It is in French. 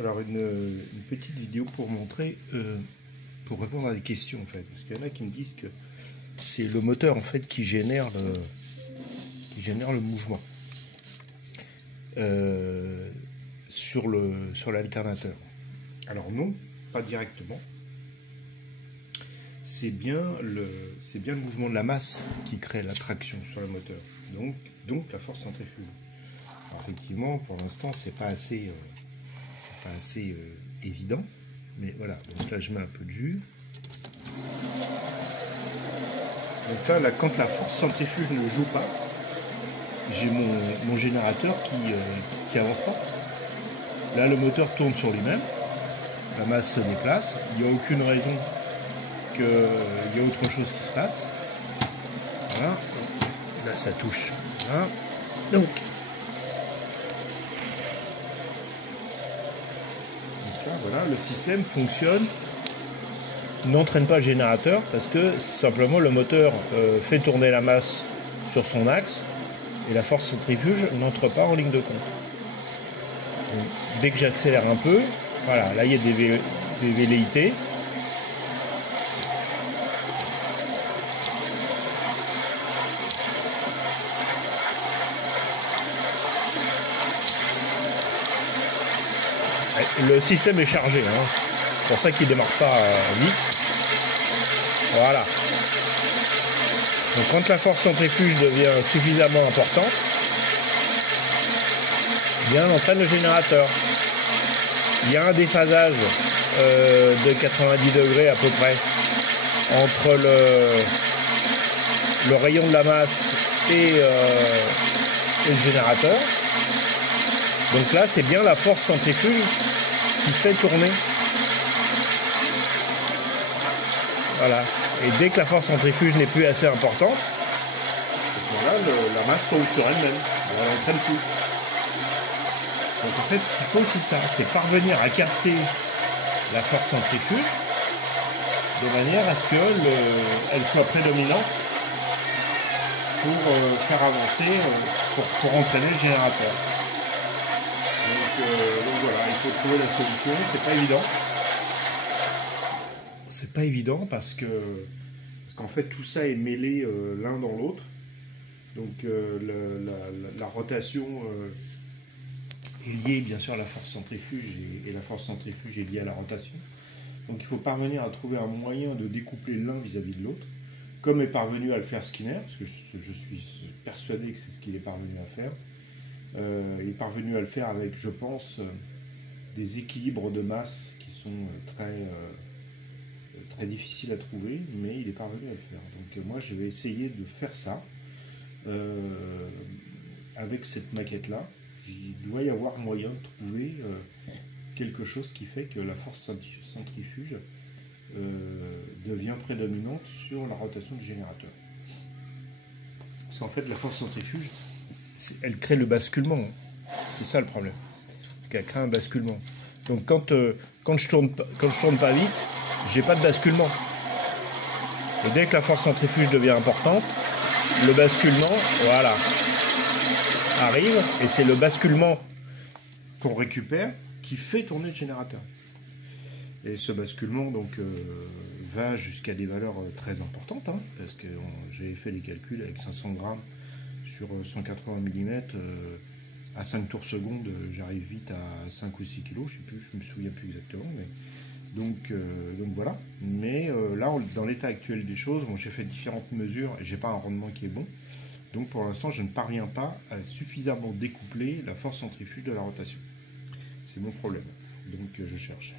Alors une petite vidéo pour montrer, pour répondre à des questions en fait, parce qu'il y en a qui me disent que c'est le moteur en fait qui génère le mouvement sur l'alternateur. Alors non, pas directement. C'est bien le mouvement de la masse qui crée la traction sur le moteur, donc la force centrifuge. Alors effectivement, pour l'instant, c'est pas assez évident, mais voilà. Donc là, je mets un peu de jus. Donc là, quand la force centrifuge ne joue pas, j'ai mon générateur qui avance pas. Là, le moteur tourne sur lui-même, la masse se déplace. Il n'y a aucune raison qu'il y ait autre chose qui se passe. Voilà. Là, ça touche. Voilà. Donc là, voilà, le système fonctionne, n'entraîne pas le générateur parce que simplement le moteur fait tourner la masse sur son axe et la force centrifuge n'entre pas en ligne de compte. Donc, dès que j'accélère un peu, voilà, là il y a des velléités. Le système est chargé, hein. C'est pour ça qu'il ne démarre pas vite. Voilà. Donc quand la force centrifuge devient suffisamment importante, bien on entraîne le générateur. Il y a un déphasage de 90 degrés à peu près entre le rayon de la masse et le générateur. Donc là, c'est bien la force centrifuge qui fait tourner. Voilà. Et dès que la force centrifuge n'est plus assez importante, voilà, la masse tombe sur elle-même. Elle n'entraîne plus. Donc en fait, ce qu'il faut, c'est ça. C'est parvenir à capter la force centrifuge de manière à ce qu'elle soit prédominante pour faire avancer, pour entraîner le générateur. Donc voilà, il faut trouver la solution, c'est pas évident. C'est pas évident parce qu'en fait tout ça est mêlé l'un dans l'autre. Donc la rotation est liée bien sûr à la force centrifuge et la force centrifuge est liée à la rotation. Donc il faut parvenir à trouver un moyen de découpler l'un vis-à-vis de l'autre, comme est parvenu à le faire Skinner, parce que je suis persuadé que c'est ce qu'il est parvenu à faire. Il est parvenu à le faire avec, je pense, des équilibres de masse qui sont très difficiles à trouver, mais il est parvenu à le faire. Donc moi, je vais essayer de faire ça avec cette maquette-là. Il doit y avoir moyen de trouver quelque chose qui fait que la force centrifuge devient prédominante sur la rotation du générateur. Parce qu'en fait, la force centrifuge, elle crée le basculement. C'est ça le problème. Parce qu'elle crée un basculement. Donc quand je tourne pas vite, j'ai pas de basculement. Et dès que la force centrifuge devient importante, le basculement, voilà, arrive. Et c'est le basculement qu'on récupère qui fait tourner le générateur. Et ce basculement donc va jusqu'à des valeurs très importantes, hein, parce que j'ai fait les calculs avec 500 grammes sur 180 mm à 5 tours seconde, j'arrive vite à 5 ou 6 kg, je sais plus, je me souviens plus exactement, mais donc voilà. Mais là, dans l'état actuel des choses, bon, j'ai fait différentes mesures et j'ai pas un rendement qui est bon. Donc pour l'instant, je ne parviens pas à suffisamment découpler la force centrifuge de la rotation. C'est mon problème. Donc je cherche.